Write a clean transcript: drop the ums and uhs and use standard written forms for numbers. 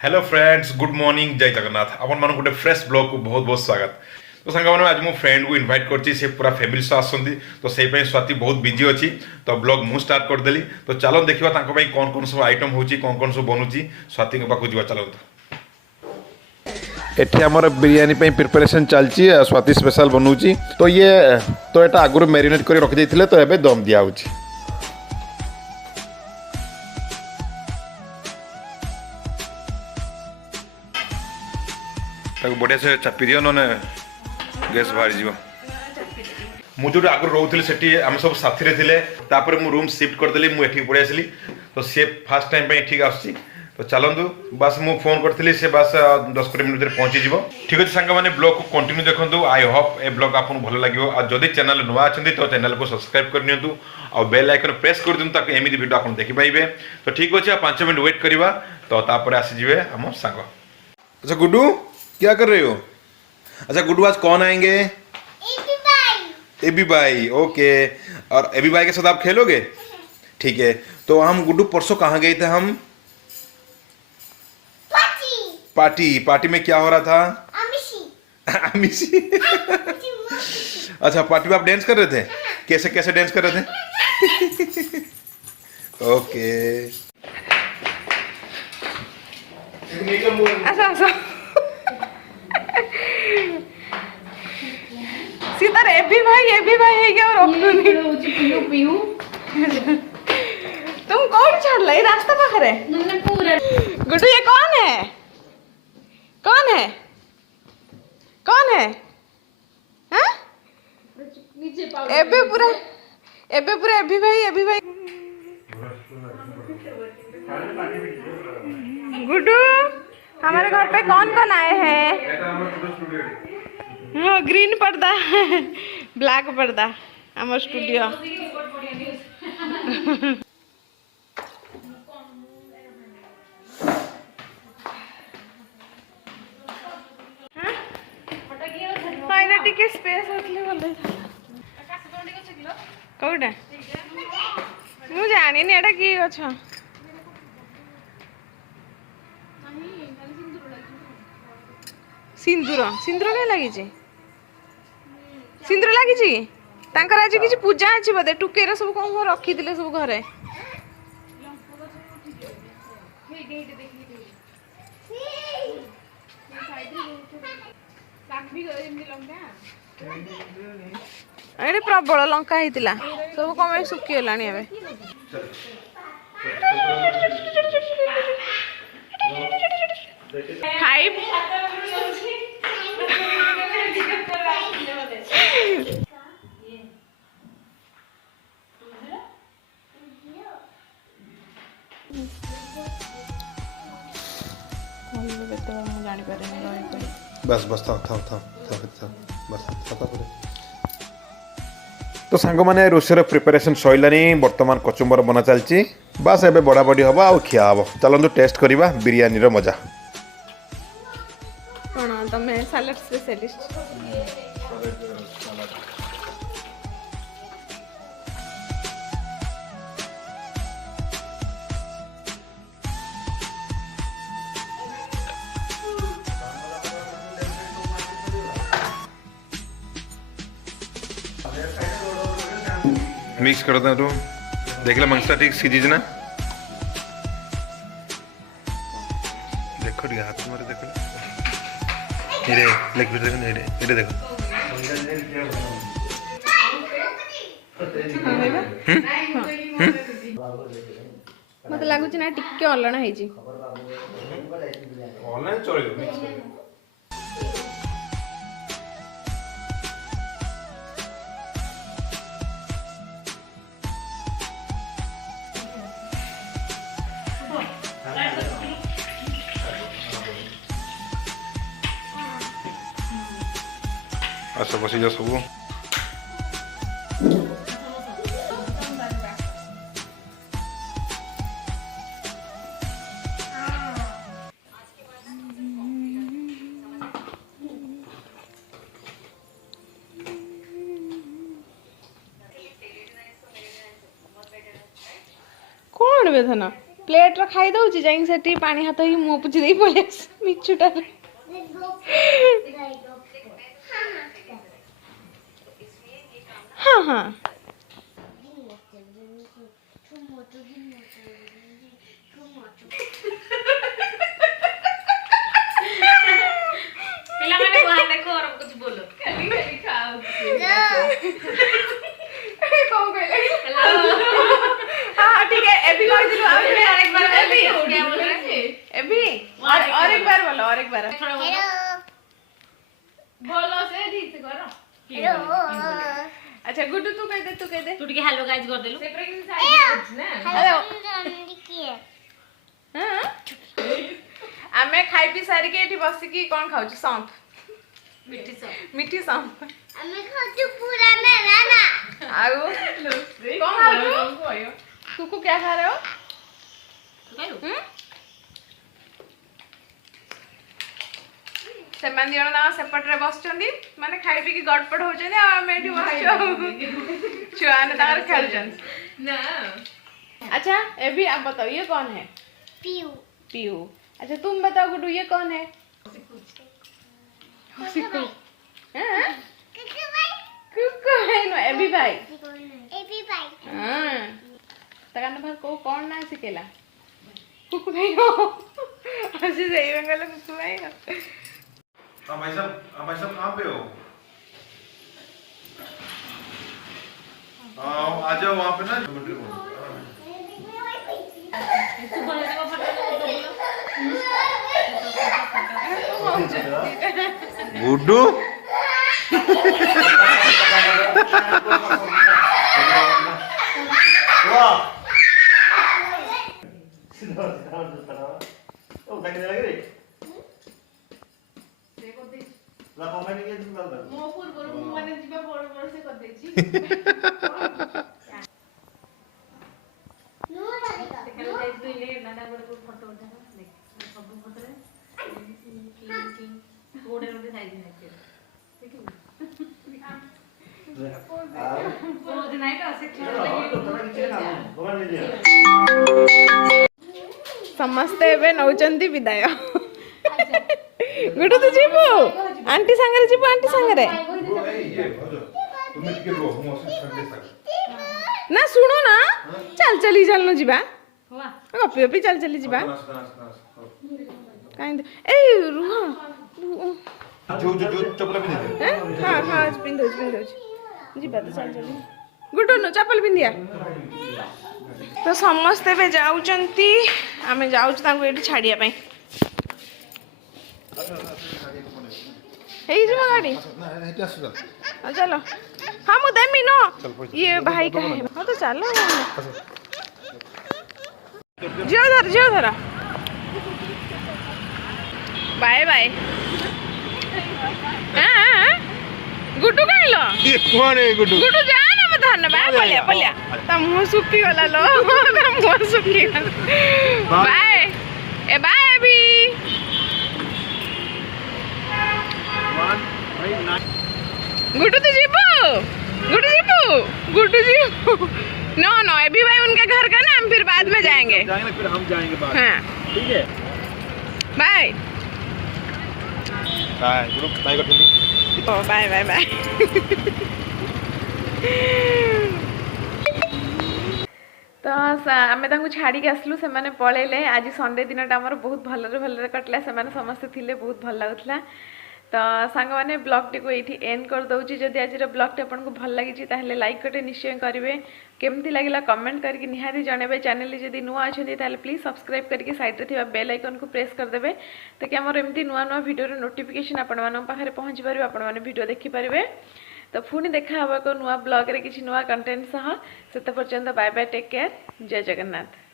Hello friends good morning जय जगन्नाथ अपन मान गोटे फ्रेश ब्लॉग को बहुत बहुत स्वागत। तो सांग मैंने आज मो फ्रेंड को इनवाइट कर पूरा फैमिली सह आसती तो से स्वाति बहुत बिजी अच्छी तो ब्लॉग मुझे स्टार्ट करदेली। तो चलो देखा कौन कौन सब आइटम हो कौन सब बनूची स्वाति पाक जा चलते। एठी हमर बिरयानी पे प्रिपरेशन चलची स्वाति स्पेशल बनूची तो ये तो एटा आगुर मैरिनेट कर रखी देथिले तो एबे दम दिया होची। बढ़िया से चापी दियो ना गैस बाहर जीव। मुझे जो आगुरी रोली से आम सब साथी थे मु रूम शिफ्ट करदेली मुझे पड़े आसली तो सी फास्ट टाइम ठीक आसुच्छी। तो चलतु बस मु फोन करी से बस 10-20 मिनट में पहुँची जीव। ठीक अच्छे सांग मैंने ब्लॉग को कंटिन्यू देखो। आई होप ए ब्लॉग आपको भल लगे और जदि चैनल नुआ अच्छे तो चैनल को सब्सक्राइब कर नियंतु और बेल आइकन प्रेस कर दिंतु ताकि एमती वीडियो आप देखिपारे। तो ठीक अच्छे 5 मिनट वेट करवा तो आसीजे आम सांग। अच्छा गुड्डू क्या कर रहे हो? अच्छा गुड्डू आज कौन आएंगे? एबी भाई। ओके और एबी भाई के साथ आप खेलोगे? ठीक है। तो हम गुड्डू परसों कहाँ गए थे हम? पार्टी में क्या हो रहा था? आमिशी। अच्छा पार्टी में आप डांस कर रहे थे? कैसे कैसे डांस कर रहे थे? ओके। सीधा एबी भाई है क्या? और पीहू पीहू तुम कौन छाड़ लाई रास्ता पाखरे? गुड्डू ये कौन है? कौन है? कौन है? हाँ? एबी पूरा एबी भाई गुड्डू हमारे घर पे कौन कौन आए हैं? हाँ ग्रीन पर्दा ब्लैक पर्दा हमारे स्टूडियो। टिके स्पेस आसले भले कौटा मु जानी एटा की गछ सिंदूर सिंदूर क्या लगी? सिंदूर लगी तांकर आज किसी पूजा अच्छी बोधे टुकेर सब कौन रखी सब घरे। एटे प्रबल लंका होता सब कम सुखीगला। बस बस था बस तो सांग मैंने रोषेर प्रिपरेशन सैलानी बर्तमान कचुम्बर बना चलती बस एबे बड़ा बड़ी हम आ खिया हम। चलतु टेस्ट करवा बिरयानी रो मजा। कौन तमे सैलेड स्पेशलिस्ट? मिक्स कर दे तो देख ले मांस ठीक सीझी ना। देखो ठीक हाथ मारे देखो इरे लेग पीस देखो इरे देखो मत लागुच ना टिके अलणा है जी ऑनलाइन चलेगा मिक्स कर। अच्छा बस जा सब कौन बेधना प्लेट रो खाई दउची जाई सेठी पानी हाथ ही मुंह पुछि देई पळे मिचुटा हाँ हाँ पिला मैंने वहां देखो और कुछ बोलो खाली खाली खाओ कौन कहले हाँ ठीक है एबी कह दिलो और एक बार एबी क्या बोल रहे थे एबी और एक बार बोलो और एक बार बोलो से ठीक से करो अच्छा गुड्डू तू कह दे तू के हेलो गाइस कर देलु हेलो हाँ आमे खाई पी सारी के एठी बसी की कोन खाउछ सौंफ मिठी सौंफ हमें खाते पूरा ना ना आउ कौन खाउछ कुकु क्या खा रहे हो ସେମାନେ ଜଣ ତାଙ୍କ ସେପଟରେ ବସିଛନ୍ତି ମାନେ ଖାଇ ପିଇକି ଗଡ଼ପଡ଼ ହଉଛନ୍ତି ଆଉ ଆମେ ଏଠି ବସିଛୁ ଛୁଆମାନେ ତାଙ୍କର ଖେଳୁଛନ୍ତି ना अच्छा एबी आप बताओ ये कौन है पीयू पीयू अच्छा तुम बताओ गुड्डू ये कौन है सिक्कू हाँ कुकु भाई कुकु है नो एबी भाई एबी भाई हाँ तकान भाई को कौन ना सिकेला कुकु भाई हो ऐसे सही में गला कुकु भाई हो भाई साहब कहाँ पे हो? आ जाओ वहाँ पे ना तू बोल दे फटो गुड्डू मो पूर्व माने जीवा बड़ बड़ से कर देछि नो लगेगा देखल जाई तू ले नाना बड़ को फोटो उठा देख सब फोटो रे किंग कोडे रोटे साइज में देखियो पोज नहीं का से समस्ते एबे नौचंदी विदाय गुड्डू तू जीबो आंटी संगरे जीबो आंटी संगरे तुम्हें टिके रो हम असि छंदे सक ना सुनो ना चल चली चलनो जीबा हुआ गपी गपी चल चली जीबा काई ए रुह जो चप्पल भी दे हां हां पिंदो जीबा तो चल चली गुड्डू नो चप्पल पिंदिया तो समस्ते बे जाउचंती आमे जाउच तांको एठी छाडिया पई हेई जो गाड़ी ना एटी आसु चलो हाँ मु देमी नो ये भाई का है हाँ तो चलो जियो धर बाय बाय गुड्डू कहलो ये कौन है गुड्डू जा ना बता ना बाय पलिया तम मुंह सुखी गला लो तम मुंह सुखी बाय ए बाय अभी गुड्डू तो जीबू नो अभी भाई उनके घर का ना हम फिर बाद में जाएंगे फिर हम जाएंगे बाद हाँ ठीक है बाय गुरु बाय कर दीदी बाय तो आमे तांको छाड़ी के आसलु से माने पळेले आज संडे दिनटा हमर बहुत भलरे कटला से माने समस्त थिले बहुत भल लागुतला तो सांग मैंने ब्लॉग टी को ये एंड कर दूसरी जदि आज ब्लॉग टी आपको भल लगी ताहले लाइक कटे निश्चय करेंगे केमती लगे कमेंट करके निहाती जनइबे चैनल जदि नुआ अच्छा प्लीज सब्सक्राइब करके साइड रे बेल आइकन को प्रेस करदे ताकि आमर एमती नुआ वीडियो नोटिफिकेशन आपण पाखे पहुँची पारे आपण वीडियो देखिपारे तो पुणी देखा एक नुआ ब्लॉग रे किसी नुआ कंटेंट सह से पर्यंत बाय बाय टेक केयर जय जगन्नाथ।